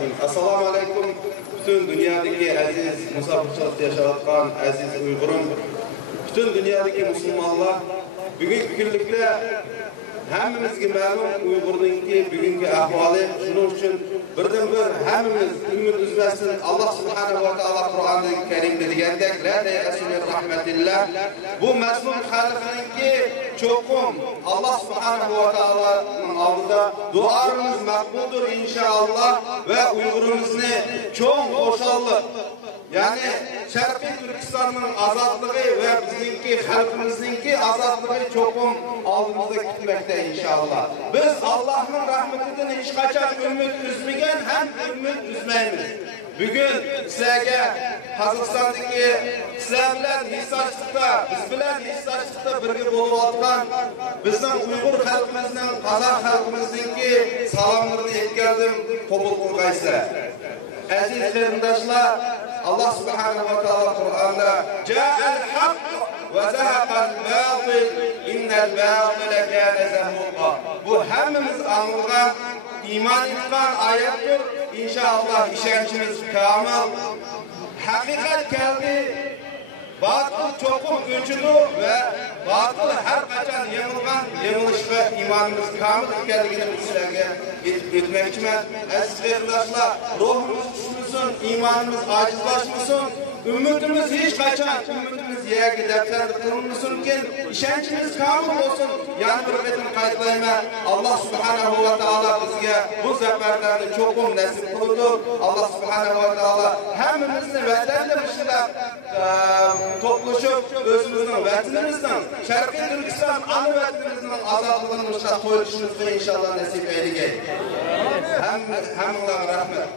Bismillahirrahmanirrahim. Assalamu alaikum. Bütün dünyadaki aziz musafirçilikte yaşayotgan aziz Uyg'urim, bütün dünyadaki Müslümanlar, bugünkü günlükte hammamizga ma'lum Uyg'urninki bugungi ahvoli. Shuning uchun birdan-bir hammamiz umid uzmasdan Alloh subhanahu va taolo Qur'oni Karimda degandek la ta'asu min rahmatillah. Bu mazlum xalqninki cho'qim Alloh subhanahu va taoloning oldida duolarimiz maqbuldir inshaalloh va Uyg'urimizni cho'ng xo'shallik, yani Sharqiy Turkistonning ozodligi va bizningki xalqimizningki ozodligi cho'qim oldimizda kutmoqda inshaalloh. Biz Allohning rahmatidan hech qachon umid uzmagan ham umid uzmaymiz. Bugun sizlarga Qozog'istondagi sizlar bilan hissachlikda, biz bilan hissachlikda birga bo'layotgan bizning Uyg'ur xalqimizning, Qozoq xalqimizningki salomlarini yetkazdim, qabul qilgaysizlar. Aziz qarindoshlar, Allah subhanahu wa ta'ala Qur'onda ja'al haqq va zahaqal batil innal batila kana zahuqa. Bu hammamiz anlagan, iman etgan oyatdir. İnşallah ishonchimiz kamil. Haqiqat keldi. Batıl çoğum öçüdü ve batıl her qachon yengilishga imanimiz kamil ekanligini sizlarga aytmoqchiman. Aziz qarindoshlar, ruhimiz tushmasin, imanimiz ojizlashmasin. Ümidimiz hech qachon ümidimiz yerga daftar qilinmasin ekan, ishonchimiz kamil bo'lsin. Yana bir qatim qaytlayman. Alloh subhanahu va taolo bizga bu zafarlarni cho'qim nasib qildi. Alloh subhanahu va taolo hammamizni vatanda mushlar toplashib o'zimizning vatanimizdan, Sharqiy Turkiston ana vatanimizning ozodligini mushlar qo'yishimizni inshaalloh nasib ayligay. Hammaga rahmat.